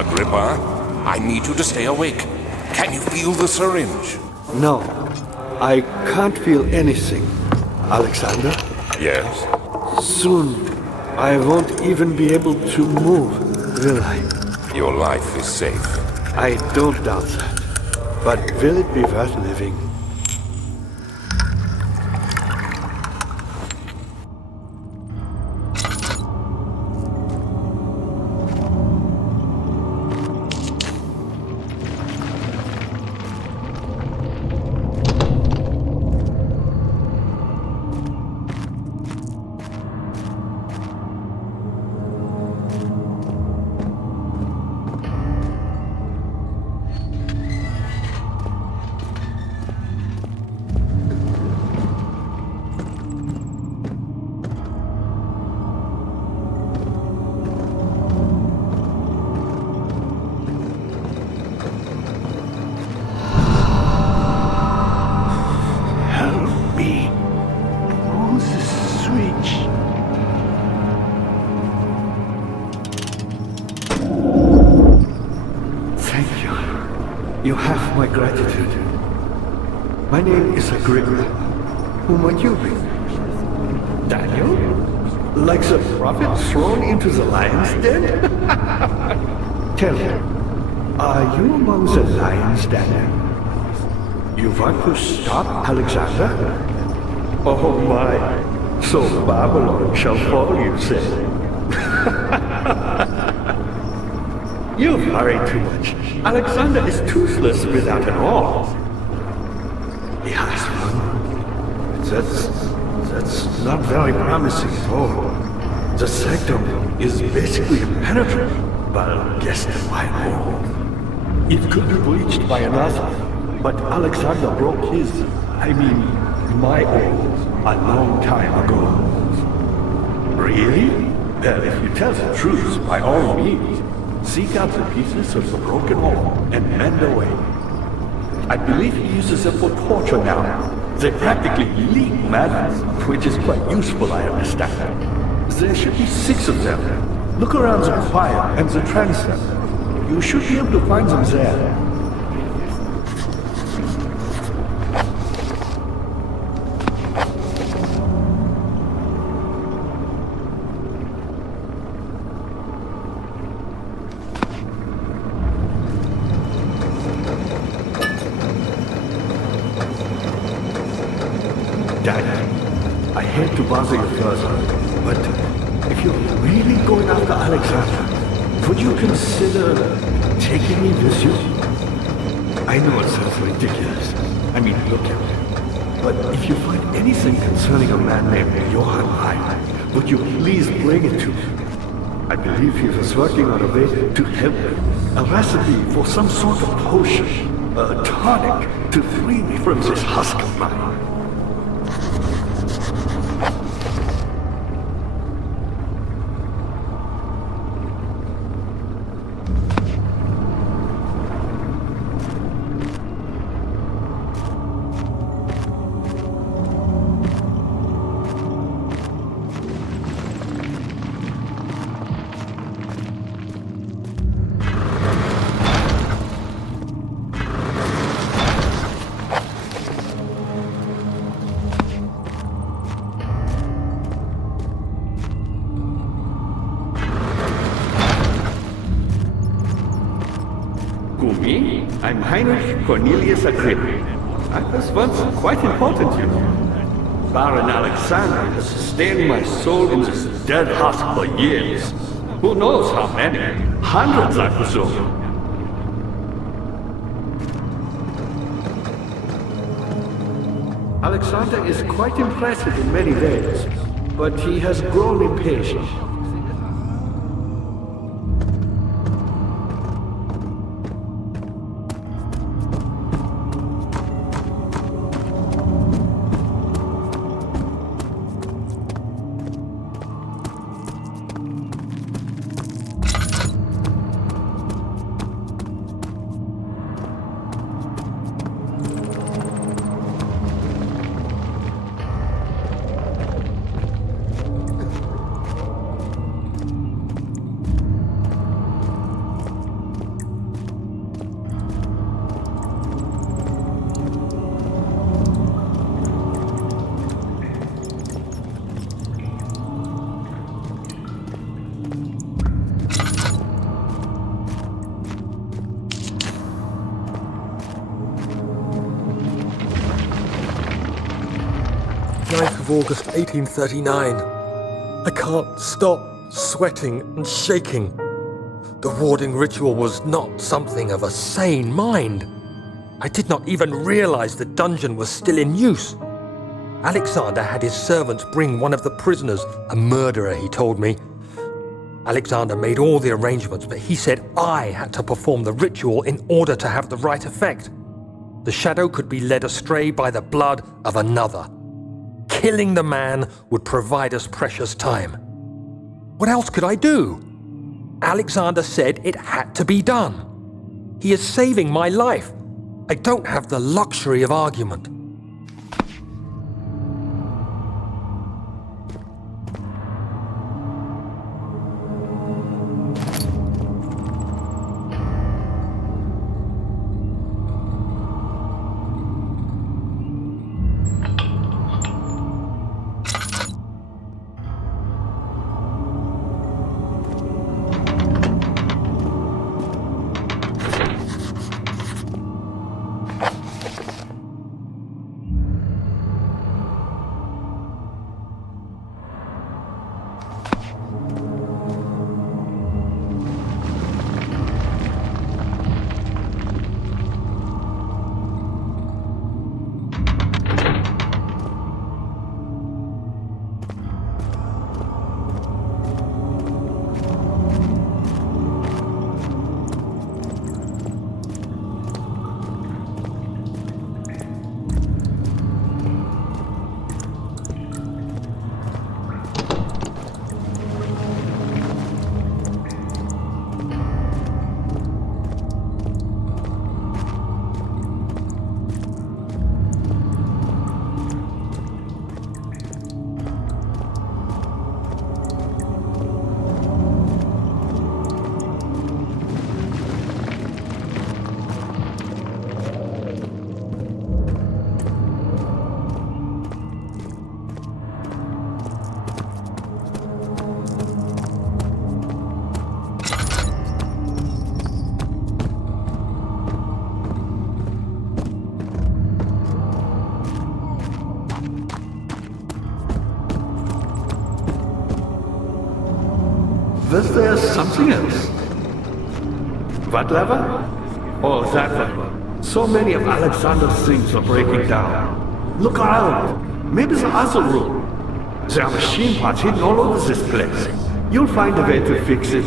Agrippa, I need you to stay awake. Can you feel the syringe? No, I can't feel anything. Alexander, Yes? soon I won't even be able to move, will I? Your life is safe. I don't doubt that. But will it be worth living? You have my gratitude. My name is Agrippa. Who might you be? Daniel? Like the prophet thrown into the lion's den? Tell me, are you among the lions, Daniel? You want to stop Alexander? Oh my, so Babylon shall fall, you say? You worry too much. Alexander is toothless without an arm. He has one. That's not very promising at all. The sanctum is basically impenetrable. But guess why not? It could be breached by another. But Alexander broke his, my arm, a long time ago. Really? Well, if you tell the truth, by all means, seek out the pieces of the broken arm and mend away. I believe he uses them for torture now. They practically leak madness, which is quite useful, I understand. There should be 6 of them. Look around the choir and the transept. You should be able to find them there. I hate to bother you further, but if you're really going after Alexander, would you consider taking me with you? I know it sounds ridiculous. Look at it. But if you find anything concerning a man named Johann Reich, would you please bring it to me? I believe he was working on a way to help me. A recipe for some sort of potion, a tonic, to free me from this husk of mine. Me? I'm Heinrich Cornelius Agrippa. I was once quite important, you know. Baron Alexander has sustained my soul in this dead husk for years. Who knows how many? Hundreds, I presume. Alexander is quite impressive in many ways, but he has grown impatient. 9th of August, 1839. I can't stop sweating and shaking. The warding ritual was not something of a sane mind. I did not even realize the dungeon was still in use. Alexander had his servants bring one of the prisoners, a murderer, he told me. Alexander made all the arrangements, but he said I had to perform the ritual in order to have the right effect. The shadow could be led astray by the blood of another. Killing the man would provide us precious time. What else could I do? Alexander said it had to be done. He is saving my life. I don't have the luxury of argument. There's something else. What lever? Oh, that one. So many of Alexander's things are breaking down. Look around. Maybe the other room. There are machine parts hidden all over this place. You'll find a way to fix it.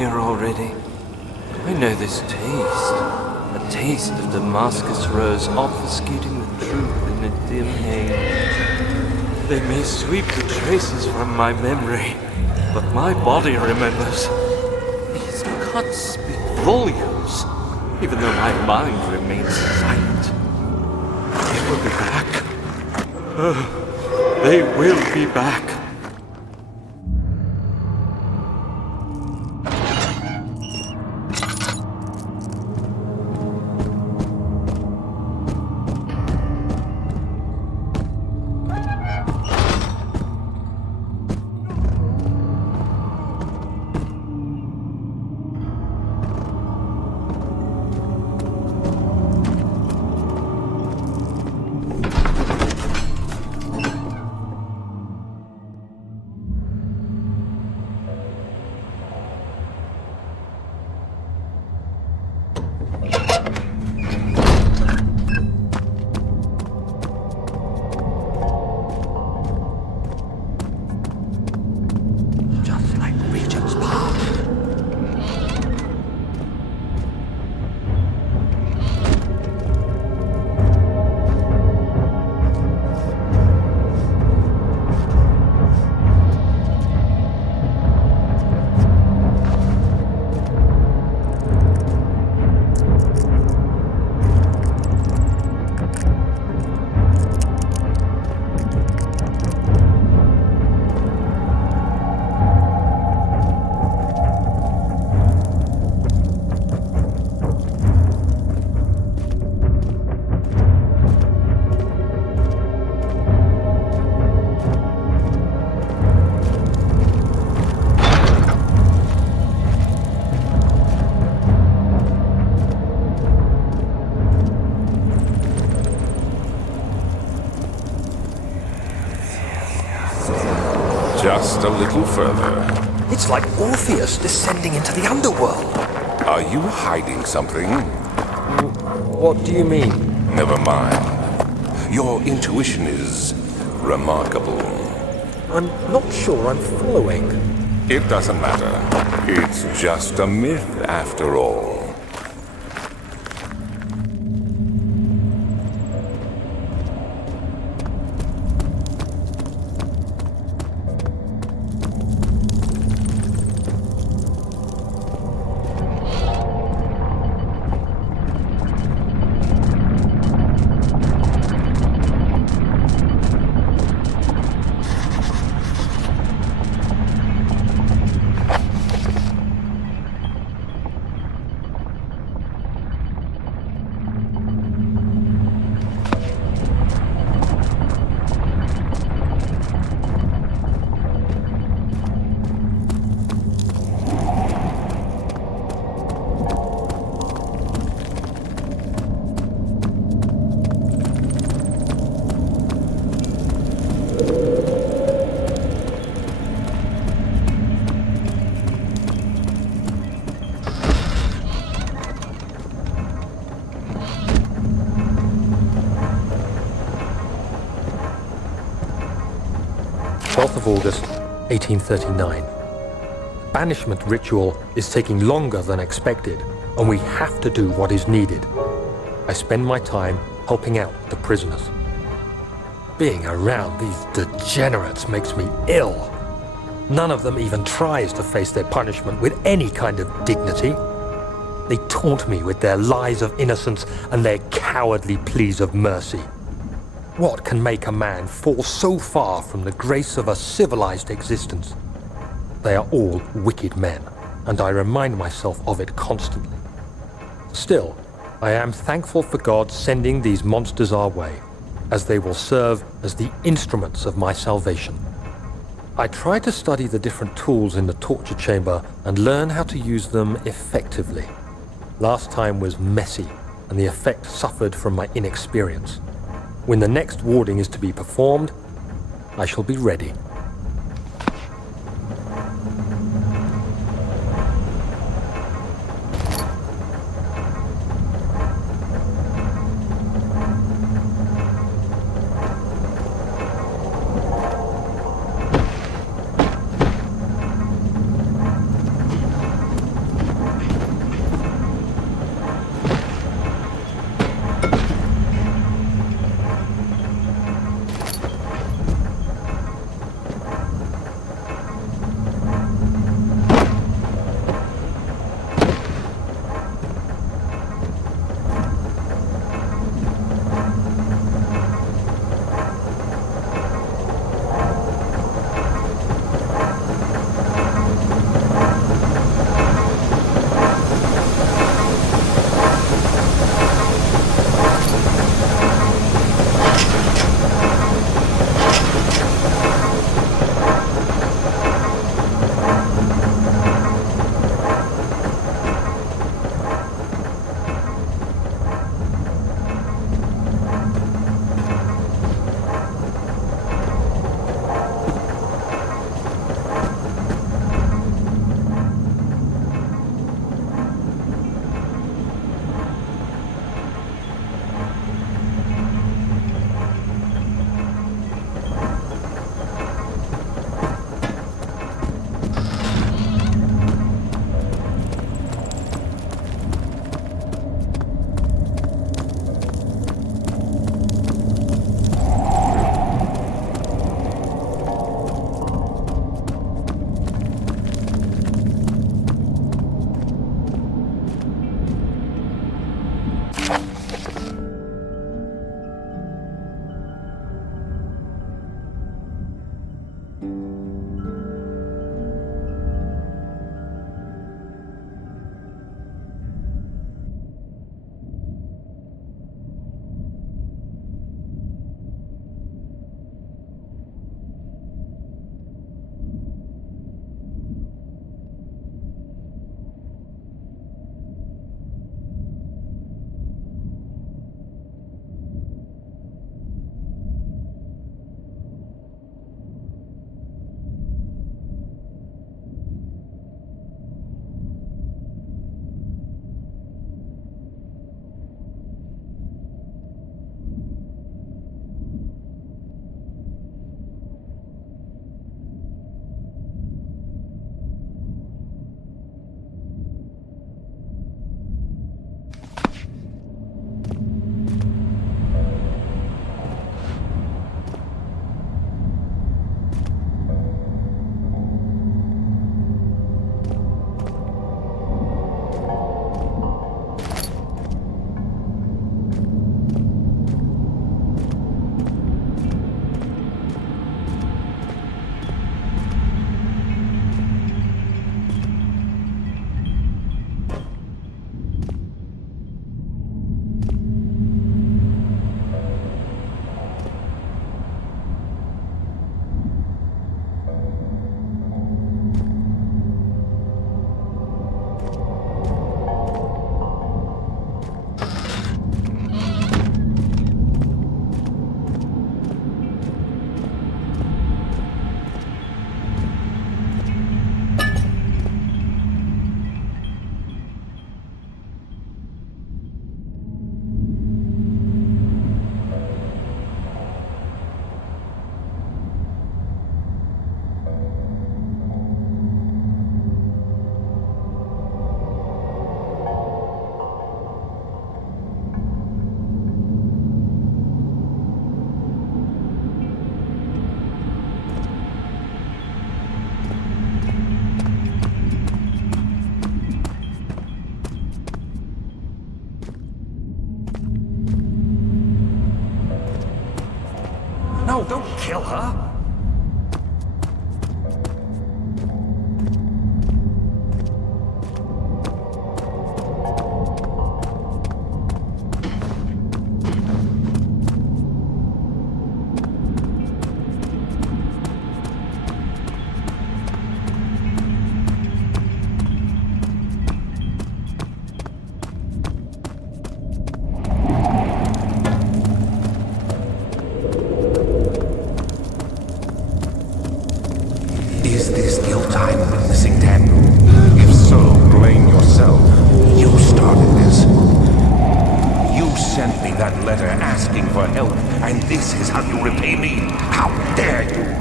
here already. I know this taste. A taste of Damascus rose obfuscating the truth in a dim haze. They may sweep the traces from my memory, but my body remembers. These cuts speak volumes, even though my mind remains silent. They will be back. They will be back. Just a little further. It's like Orpheus descending into the underworld. Are you hiding something? What do you mean? Never mind. Your intuition is remarkable. I'm not sure I'm following. It doesn't matter. It's just a myth after all. Of August, 1839. Banishment ritual is taking longer than expected, and we have to do what is needed. I spend my time helping out the prisoners. Being around these degenerates makes me ill. None of them even tries to face their punishment with any kind of dignity. They taunt me with their lies of innocence and their cowardly pleas of mercy. What can make a man fall so far from the grace of a civilized existence? They are all wicked men, and I remind myself of it constantly. Still, I am thankful for God sending these monsters our way, as they will serve as the instruments of my salvation. I try to study the different tools in the torture chamber and learn how to use them effectively. Last time was messy, and the effect suffered from my inexperience. When the next warding is to be performed, I shall be ready. no, don't kill her. Is this guilt I'm witnessing, Daniel? If so, blame yourself. You started this. You sent me that letter asking for help, and this is how you repay me? How dare you!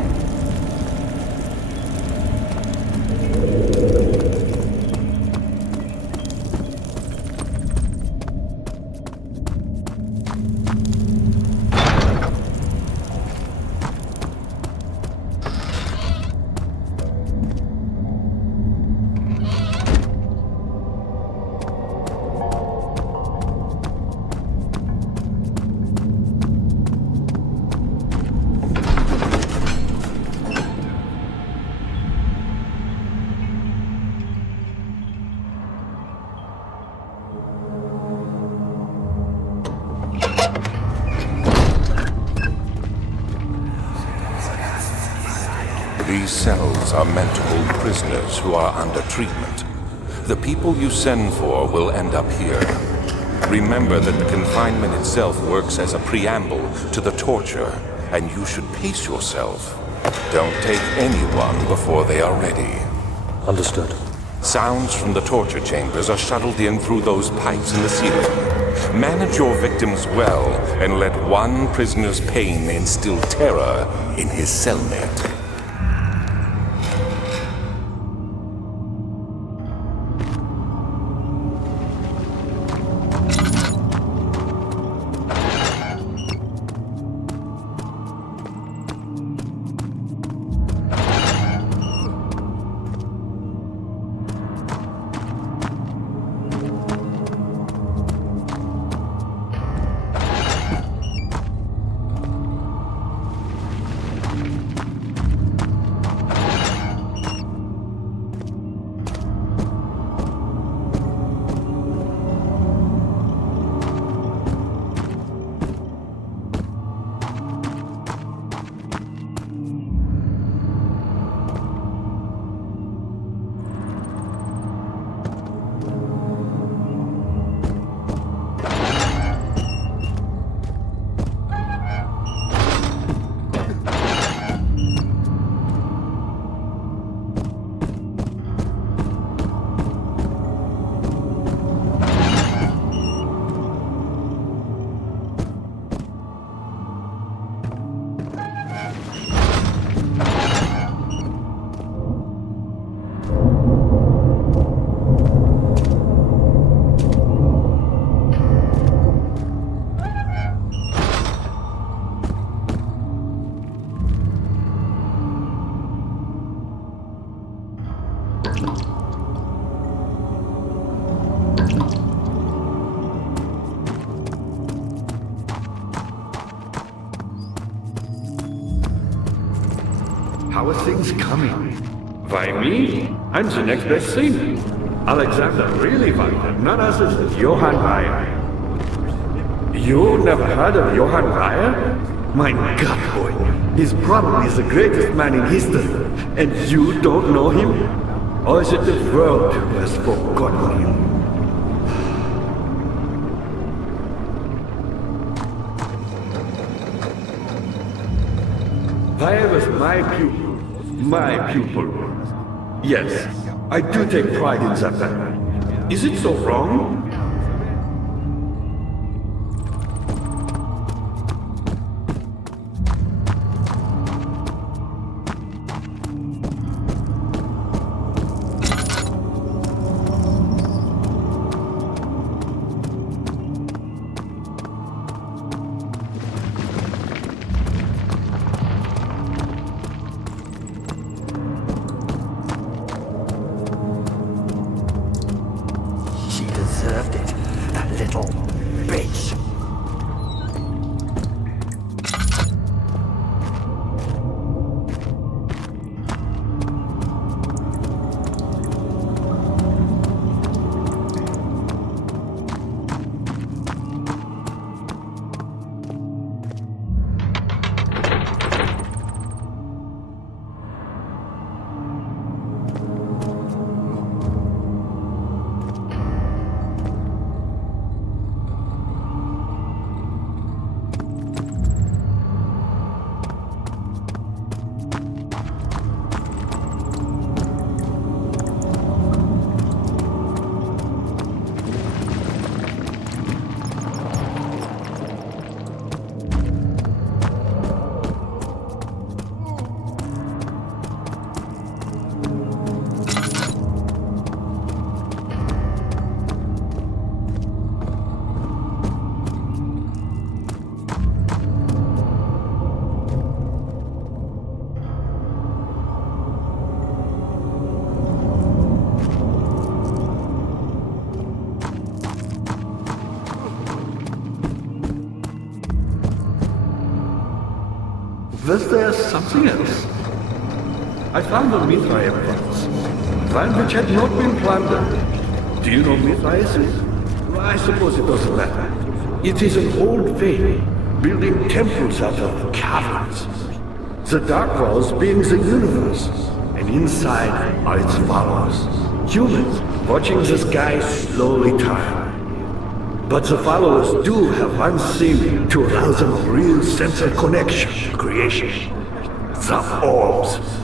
These cells are meant to hold prisoners who are under treatment. The people you send for will end up here. Remember that the confinement itself works as a preamble to the torture, and you should pace yourself. Don't take anyone before they are ready. Understood. Sounds from the torture chambers are shuttled in through those pipes in the ceiling. Manage your victims well, and let one prisoner's pain instill terror in his cellmate. How are things coming? Why me? I'm the next best thing. Alexander really wanted none other than Johann Weyer. You never heard of Johann Weyer? My God, boy. He's probably the greatest man in history. And you don't know him? Or is it the world who has forgotten him? Weyer was my pupil. My pupil. Yes, I do take pride in that fact. Is it so wrong? Was there something else? I found a Mithraeum once, one which had not been plundered. Do you know Mithraeum? I suppose it doesn't matter. It is an old faith, building temples out of caverns. The dark walls being the universe, and inside are its followers, humans watching the sky slowly turn. But the followers do have one thing to allow them a real sense of connection to creation. The Orbs.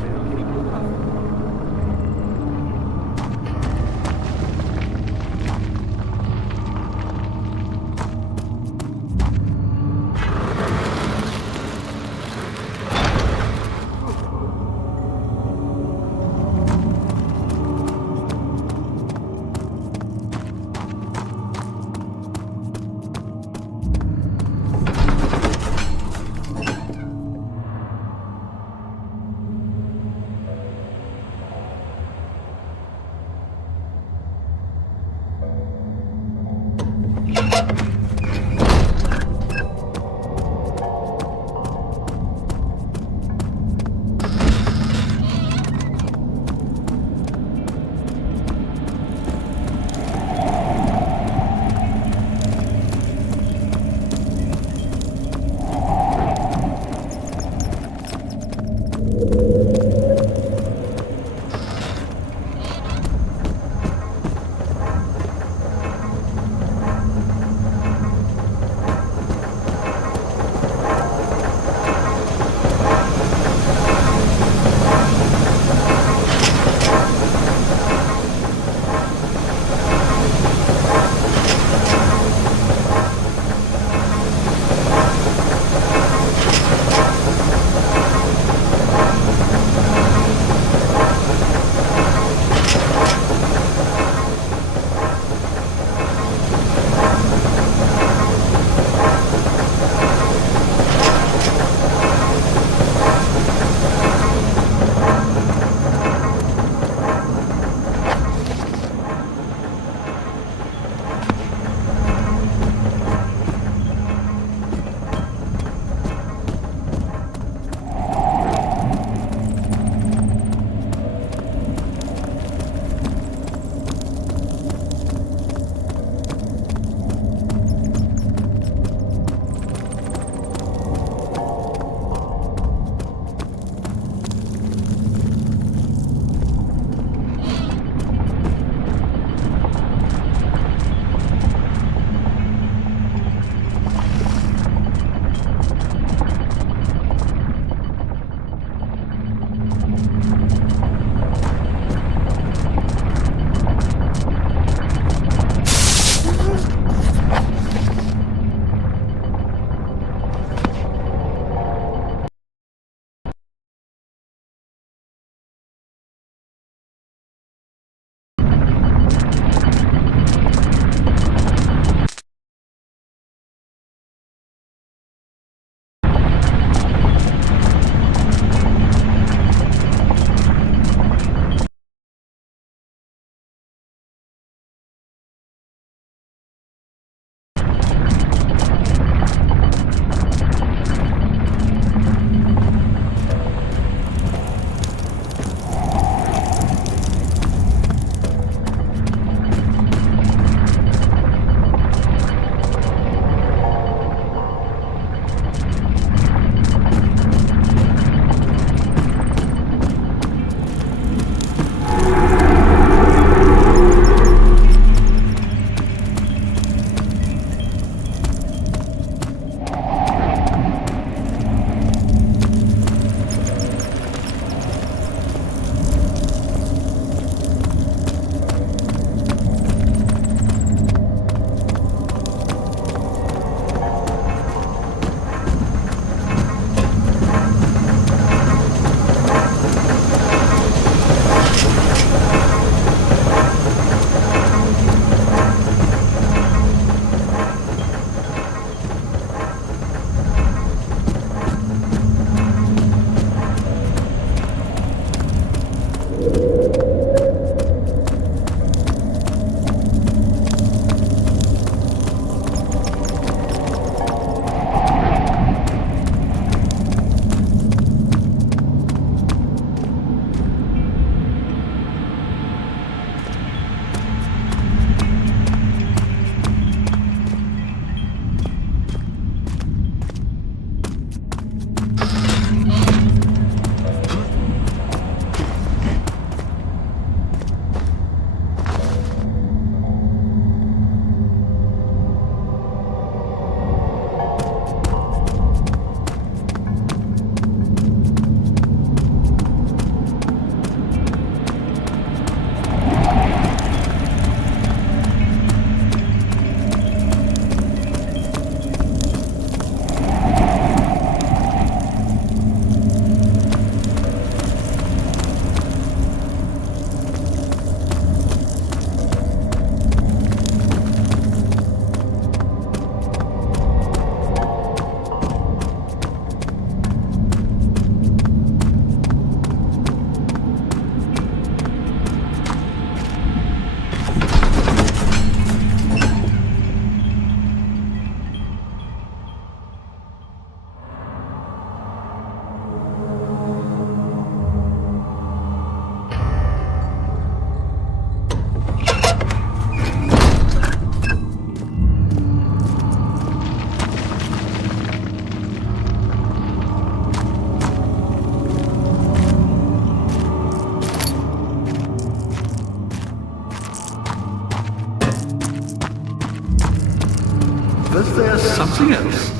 something else?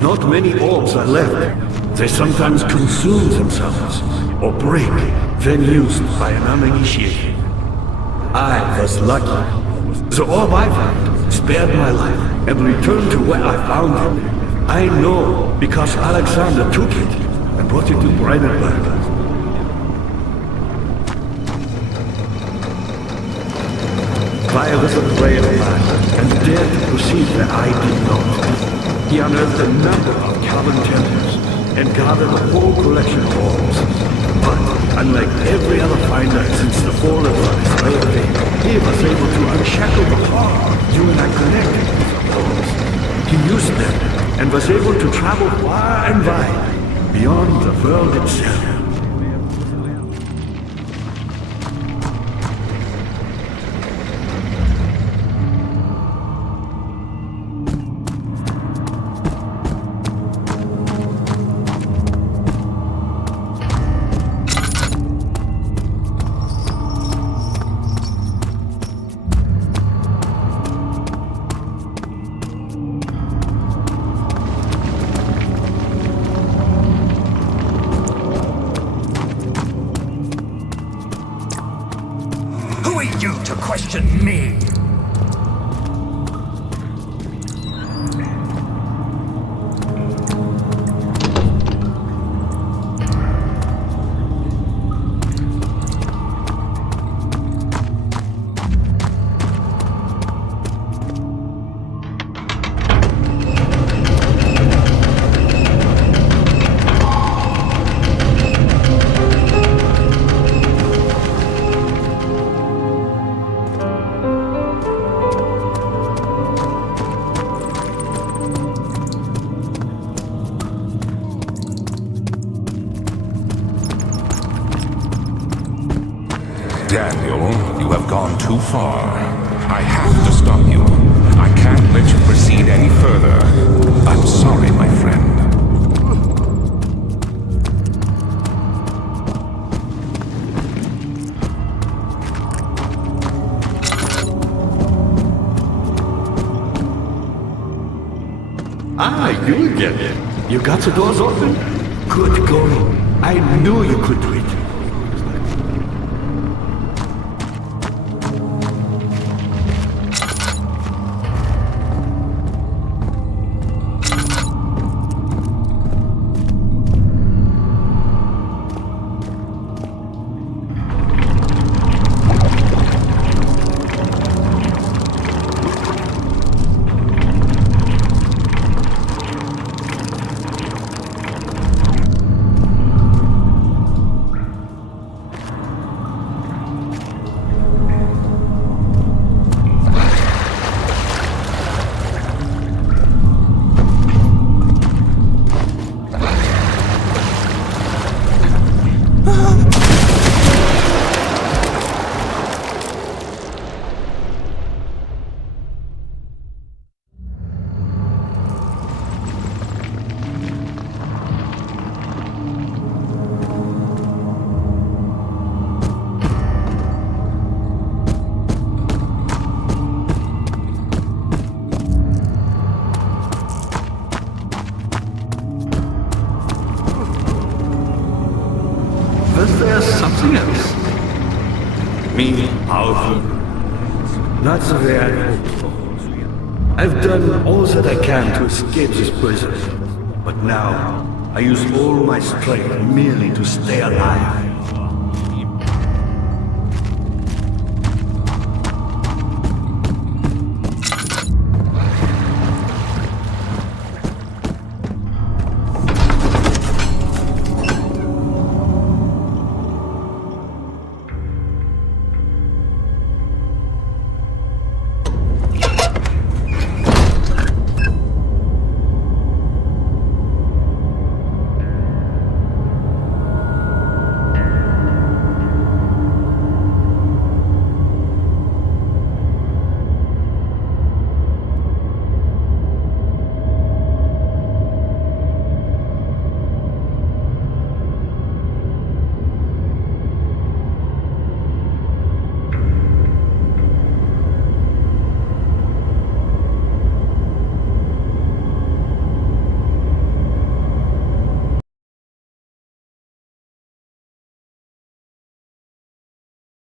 Not many orbs are left. They sometimes consume themselves, or break, then used by an uninitiated. I was lucky. The orb I found spared my life and returned to where I found it. I know because Alexander took it and brought it to Brandenburg. I was a brave man and dared to proceed where I did not. He unearthed a number of carbon temples and gathered a whole collection of orbs. But unlike every other finder since the fall of his way of fame, he was able to unshackle the power you and I connected with the orbs. He used them and was able to travel far and wide, beyond the world itself. Who are you to question me? Daniel, you have gone too far. I have to stop you. I can't let you proceed any further. I'm sorry, my friend. Ah, you again. You got the doors open? Good going. I knew you could do it. Was there something else? Me, powerful? Not the way I hoped for. I've done all that I can to escape this prison. But now, I use all my strength merely to stay alive.